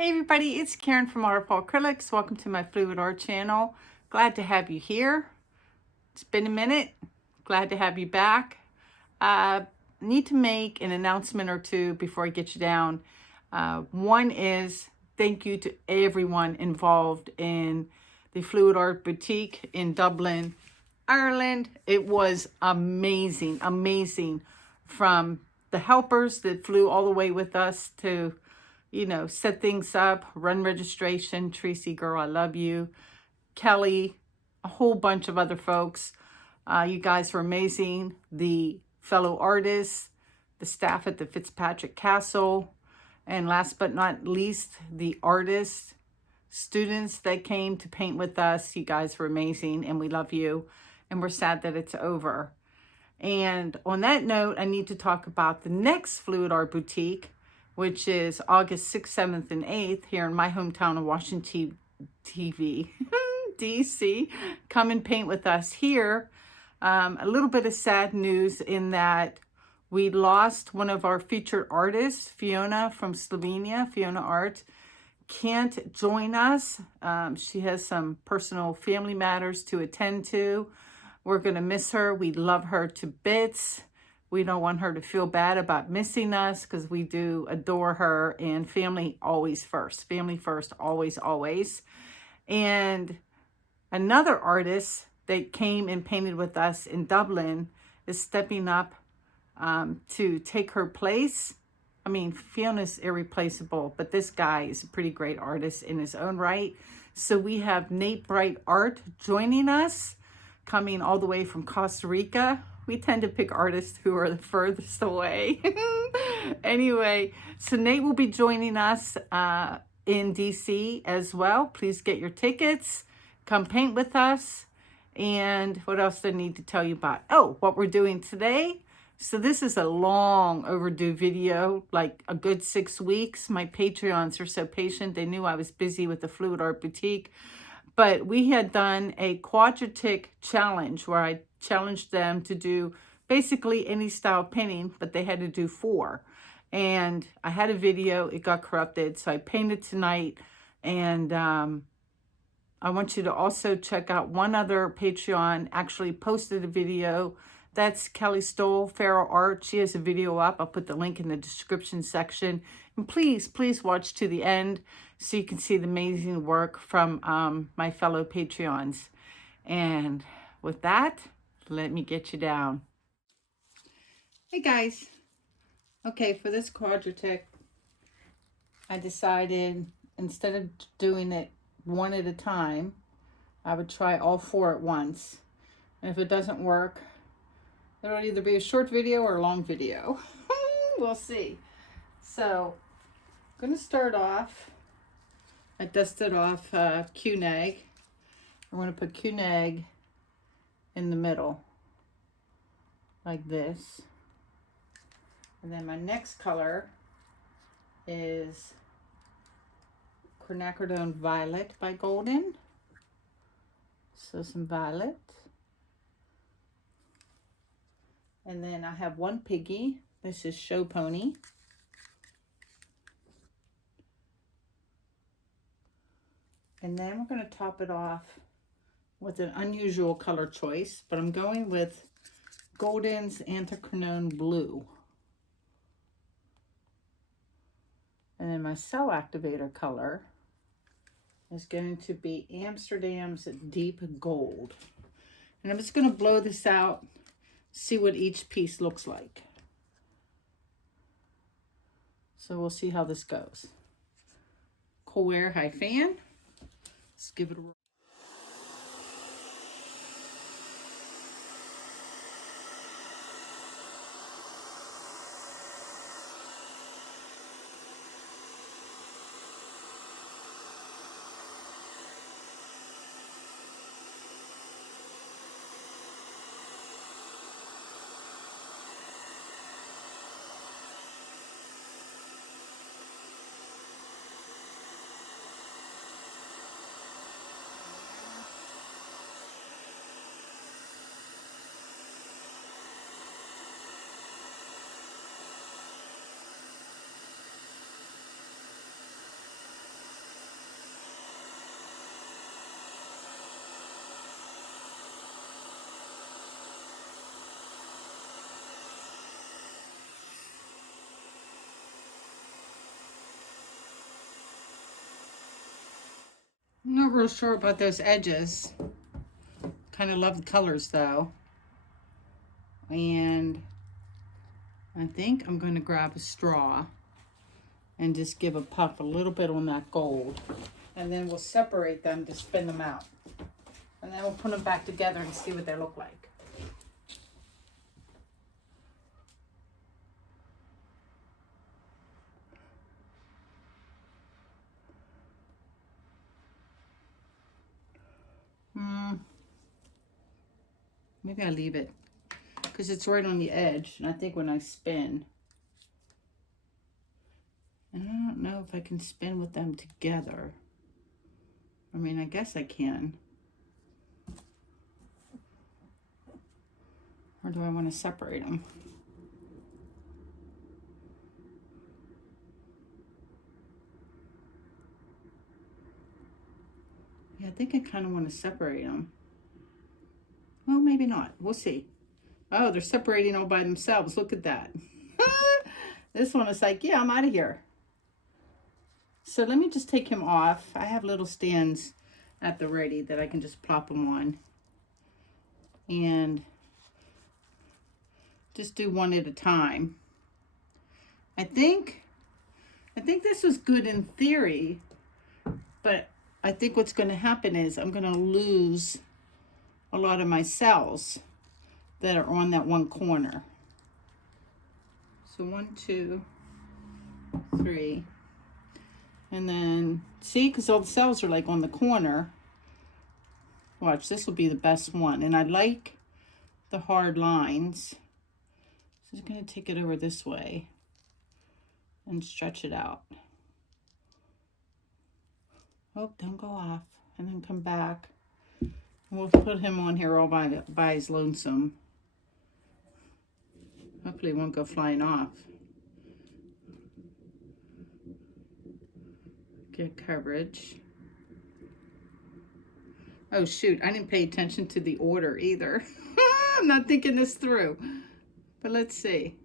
Hey everybody, it's Karen from Polyacrylics. Welcome to my Fluid Art channel. Glad to have you here. It's been a minute. Glad to have you back. Need to make an announcement or two before I get you down. One is thank you to everyone involved in the Fluid Art Boutique in Dublin, Ireland. It was amazing, amazing. From the helpers that flew all the way with us to set things up, run registration. Tracy, girl, I love you. Kelly, a whole bunch of other folks. You guys were amazing. The fellow artists, the staff at the Fitzpatrick Castle, and last but not least, the artists, students that came to paint with us. You guys were amazing, and we love you, and we're sad that it's over. And on that note, I need to talk about the next Fluid Art Boutique, which is August 6th, 7th, and 8th here in my hometown of Washington, D.C. Come and paint with us here. A little bit of sad news in that we lost one of our featured artists, Fiona from Slovenia, Fiona Art. Can't join us. She has some personal family matters to attend to. We're going to miss her. We love her to bits. We don't want her to feel bad about missing us because we do adore her, and family always first. Family first, always, always. And another artist that came and painted with us in Dublin is stepping up to take her place. I mean, Fiona's irreplaceable, but this guy is a pretty great artist in his own right. So we have Nate Bright Art joining us, coming all the way from Costa Rica. We tend to pick artists who are the furthest away. Anyway, so Nate will be joining us in DC as well. Please get your tickets. Come paint with us. And what else do I need to tell you about? Oh, what we're doing today. So this is a long overdue video, like a good 6 weeks. My Patreons are so patient. They knew I was busy with the Fluid Art Boutique. But we had done a Quadratic challenge where I challenged them to do basically any style painting, but they had to do 4. And I had a video, it got corrupted, so I painted tonight. And I want you to also check out one other Patreon, actually posted a video. That's Kelly Stoll, Feral Art. She has a video up. I'll put the link in the description section. And please, please watch to the end so you can see the amazing work from my fellow Patreons. And with that, let me get you down. Hey guys. Okay, for this Quadratic, I decided instead of doing it one at a time, I would try all 4 at once. And if it doesn't work, it'll either be a short video or a long video. We'll see. So, I'm going to start off. I dusted off Q-Neg. I'm going to put Q-Neg in the middle, like this. And then my next color is Quinacridone Violet by Golden. So some violet. And then I have one piggy. This is Show Pony. And then we're going to top it off with an unusual color choice, but I'm going with Golden's Anthraquinone Blue. And then my cell activator color is going to be Amsterdam's Deep Gold. And I'm just going to blow this out, see what each piece looks like. So we'll see how this goes. Cool Air High Fan. Let's give it a roll. I'm not real sure about those edges. Kind of love the colors though. And I think I'm going to grab a straw and just give a puff a little bit on that gold. And then we'll separate them to spin them out. And then we'll put them back together and see what they look like. Maybe I'll leave it because it's right on the edge. And I think when I spin, and I don't know if I can spin with them together. I mean, I guess I can. Or do I want to separate them? Yeah, I think I kind of want to separate them. Well, maybe not. We'll see. Oh, they're separating all by themselves. Look at that. This one is like, yeah, I'm out of here. So let me just take him off. I have little stands at the ready that I can just plop them on. And just do one at a time. I think this was good in theory, but I think what's going to happen is I'm going to lose a lot of my cells that are on that one corner. So 1, 2, 3. And then, see, because all the cells are like on the corner. Watch, this will be the best one. And I like the hard lines. So I'm going to take it over this way and stretch it out. Oh, don't go off. And then come back. We'll put him on here all by his lonesome. Hopefully it won't go flying off. Get coverage. Oh shoot, I didn't pay attention to the order either. I'm not thinking this through. But let's see.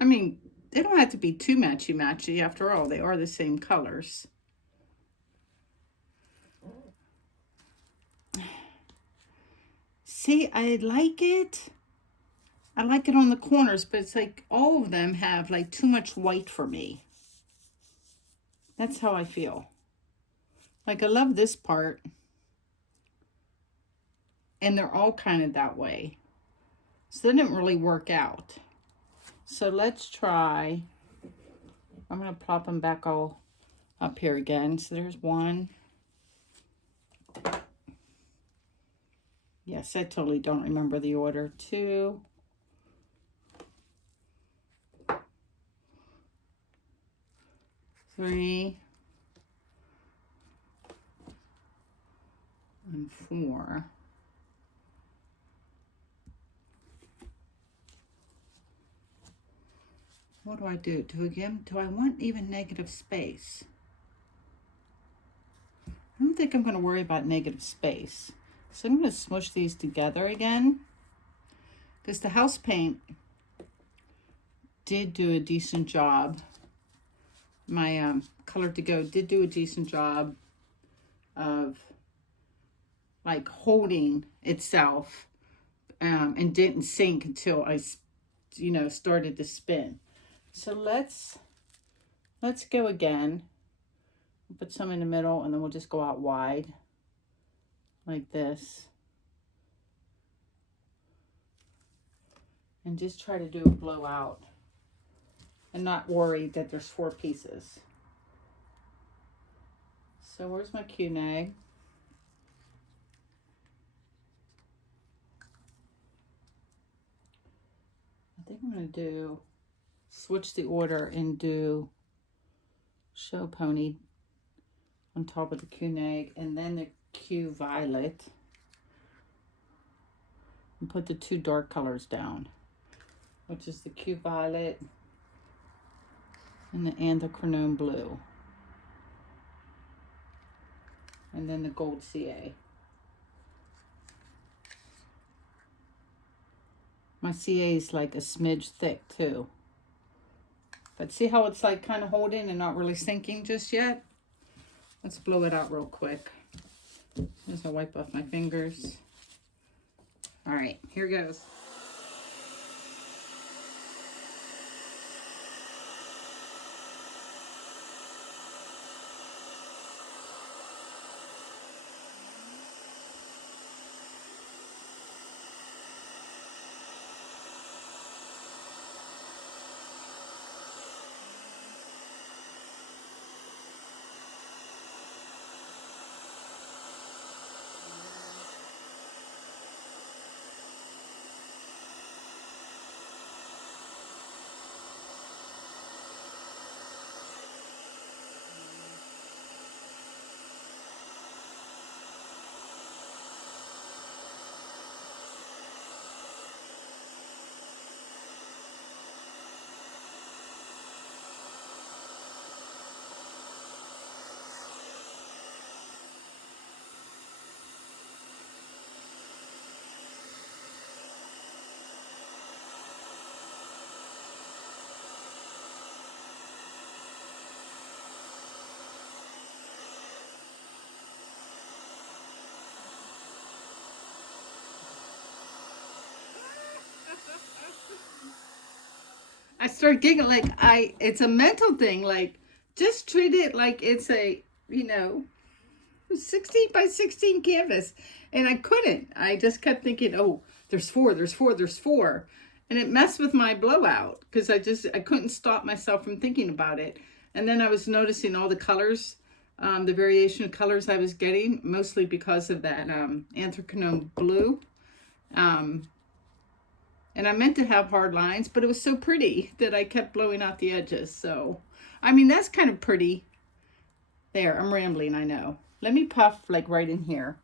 I mean, they don't have to be too matchy-matchy. After all, they are the same colors. See, I like it. I like it on the corners, but it's like all of them have like too much white for me. That's how I feel. Like I love this part. And they're all kind of that way. So they didn't really work out. So let's try. I'm going to plop them back all up here again. So there's one. Yes, I totally don't remember the order. 2. 3. And 4. What do I do? Do I want even negative space? I don't think I'm going to worry about negative space. So I'm going to smush these together again. Because the house paint did do a decent job. My Color to Go did do a decent job of like holding itself and didn't sink until I, started to spin. So let's go again. Put some in the middle and then we'll just go out wide like this. And just try to do a blowout and not worry that there's 4 pieces. So where's my Q-nag? I think I'm going to switch the order and do Show Pony on top of the Q-nag and then the Q Violet. And put the 2 dark colors down, which is the Q Violet and the Anthochrome Blue. And then the Gold CA. My CA is like a smidge thick too. But see how it's like kind of holding and not really sinking just yet? Let's blow it out real quick. Just I'll wipe off my fingers. All right, here goes. I start giggling like it's a mental thing. Like, just treat it like it's a, 16 by 16 canvas. And I couldn't. I just kept thinking, oh, there's four. And it messed with my blowout because I couldn't stop myself from thinking about it. And then I was noticing all the colors, the variation of colors I was getting, mostly because of that anthracnone blue. And I meant to have hard lines, but it was so pretty that I kept blowing out the edges. So, I mean, that's kind of pretty. There, I'm rambling, I know. Let me puff like right in here.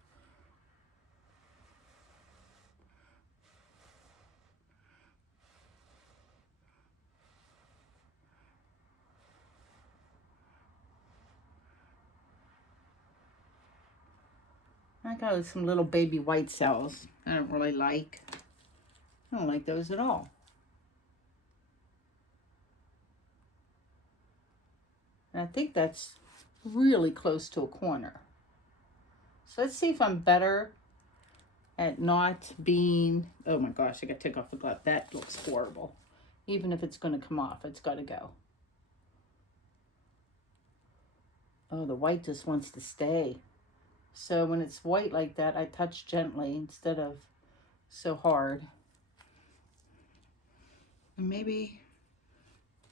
I got some little baby white cells I don't really like. I don't like those at all. And I think that's really close to a corner. So let's see if I'm better at not being, oh my gosh, I gotta take off the glove. That looks horrible. Even if it's gonna come off, it's gotta go. Oh, the white just wants to stay. So when it's white like that, I touch gently instead of so hard. And maybe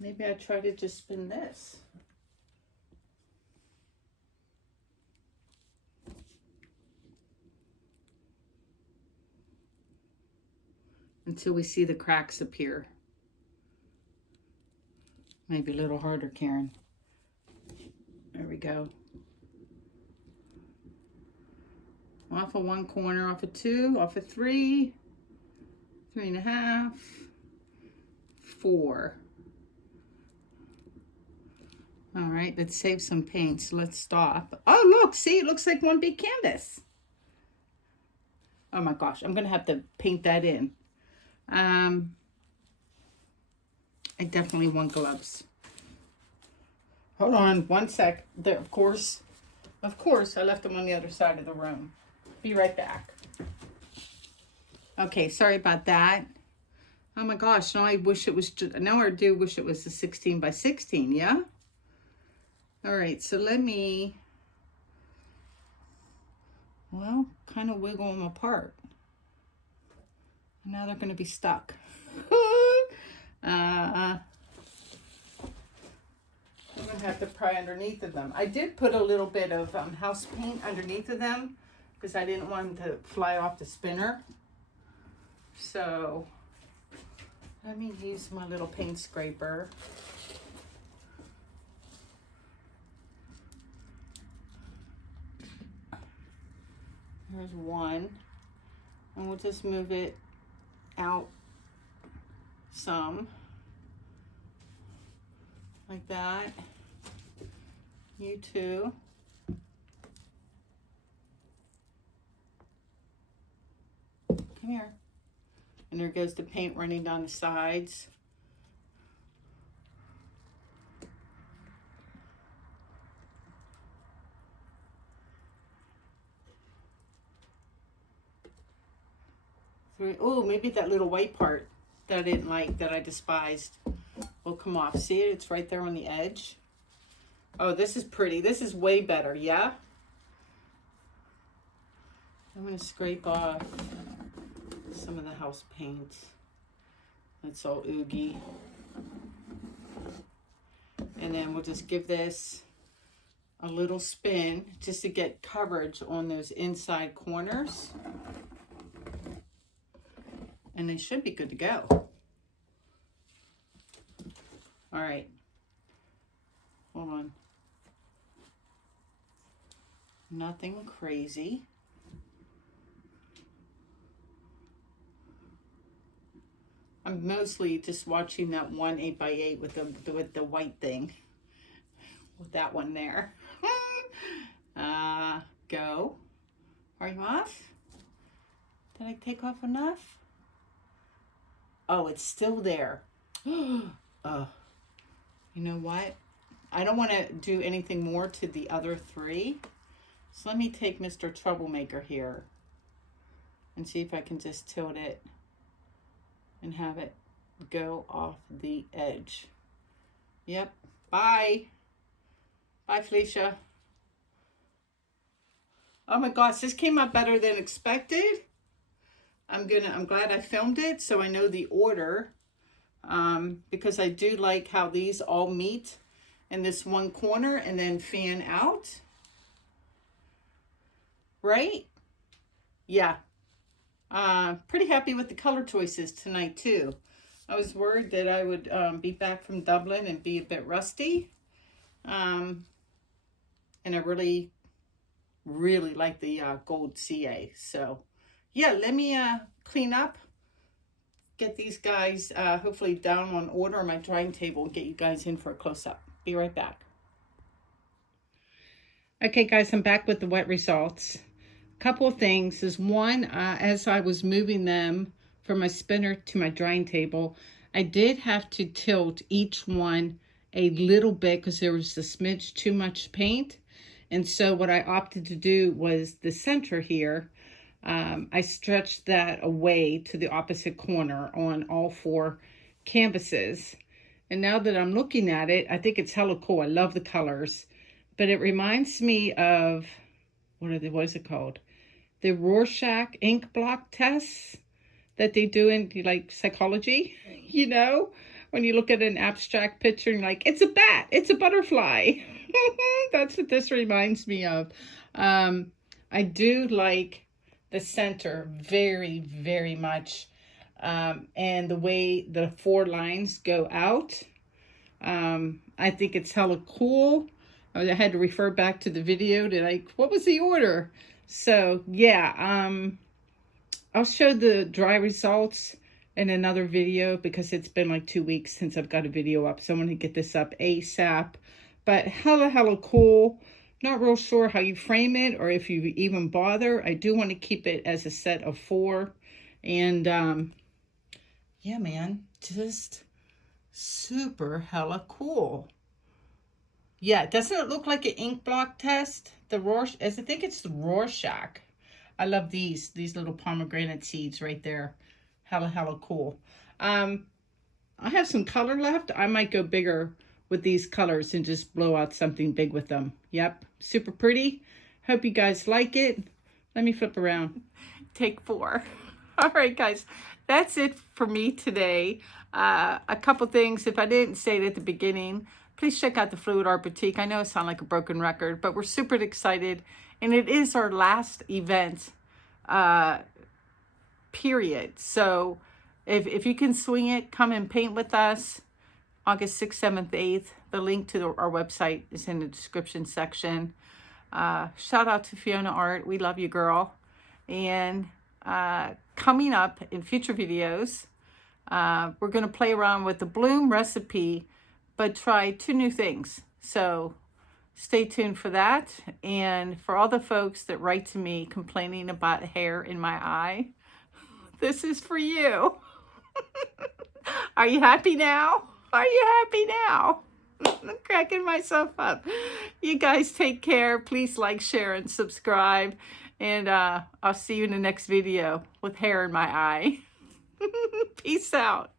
I try to just spin this. Until we see the cracks appear. Maybe a little harder, Karen. There we go. Off of one corner, off of two, off of three, 3.5, 4. All right, let's save some paint. So let's stop. Oh, look, see, it looks like one big canvas. Oh my gosh, I'm gonna have to paint that in. I definitely want gloves. Hold on one sec. There, of course, I left them on the other side of the room. Be right back. Okay, sorry about that. Oh my gosh, now I wish it was just, now I do wish it was a 16 by 16, yeah? All right, so let me, well, kind of wiggle them apart. Now they're going to be stuck. I'm going to have to pry underneath of them. I did put a little bit of house paint underneath of them because I didn't want them to fly off the spinner. So let me use my little paint scraper. There's one. And we'll just move it out some. Like that. You too. Come here. And there goes the paint running down the sides. Oh, maybe that little white part that I didn't like, that I despised, will come off. See it? It's right there on the edge. Oh, this is pretty. This is way better, yeah? I'm going to scrape off some of the house paint. It's all oogie. And then we'll just give this a little spin just to get coverage on those inside corners. And they should be good to go. All right. Hold on. Nothing crazy. I'm mostly just watching that one 8x8 with the white thing. With that one there. Go. Are you off? Did I take off enough? Oh, it's still there. You know what? I don't want to do anything more to the other three. So let me take Mr. Troublemaker here and see if I can just tilt it and have it go off the edge. Yep. Bye. Bye, Felicia. Oh my gosh, this came out better than expected. I'm glad I filmed it so I know the order, because I do like how these all meet in this one corner and then fan out. Right? Yeah. Pretty happy with the color choices tonight too. I was worried that I would be back from Dublin and be a bit rusty. And I really like the gold CA. So yeah, let me clean up, get these guys hopefully down on order on my drying table, and get you guys in for a close-up. Be right back. Okay guys, I'm back with the wet results. Couple of things is one, as I was moving them from my spinner to my drying table, I did have to tilt each one a little bit because there was a smidge too much paint. And so what I opted to do was the center here, I stretched that away to the opposite corner on all four canvases. And now that I'm looking at it, I think it's hella cool. I love the colors, but it reminds me of, what is it called? The Rorschach ink block tests that they do in like psychology, you know, when you look at an abstract picture and like, it's a bat, it's a butterfly. That's what this reminds me of. I do like the center very, very much. And the way the four lines go out, I think it's hella cool. I had to refer back to the video to like, what was the order? So yeah, I'll show the dry results in another video because it's been like 2 weeks since I've got a video up. So I'm going to get this up ASAP. But hella cool. Not real sure how you frame it or if you even bother. I do want to keep it as a set of 4. And yeah, man, just super hella cool. Yeah, doesn't it look like an ink block test? The Rorschach, I think it's the Rorschach. I love these little pomegranate seeds right there. Hella cool. I have some color left. I might go bigger with these colors and just blow out something big with them. Yep, super pretty. Hope you guys like it. Let me flip around. Take 4. All right, guys, that's it for me today. A couple things, if I didn't say it at the beginning, please check out the Fluid Art Boutique. I know I sound like a broken record, but we're super excited. And it is our last event, period. So if you can swing it, come and paint with us. August 6th, 7th, 8th. The link to our website is in the description section. Shout out to Fiona Art. We love you, girl. And coming up in future videos, we're going to play around with the bloom recipe, but try 2 new things. So stay tuned for that. And for all the folks that write to me complaining about hair in my eye, this is for you. Are you happy now? Are you happy now? I'm cracking myself up. You guys take care. Please like, share, and subscribe. And I'll see you in the next video with hair in my eye. Peace out.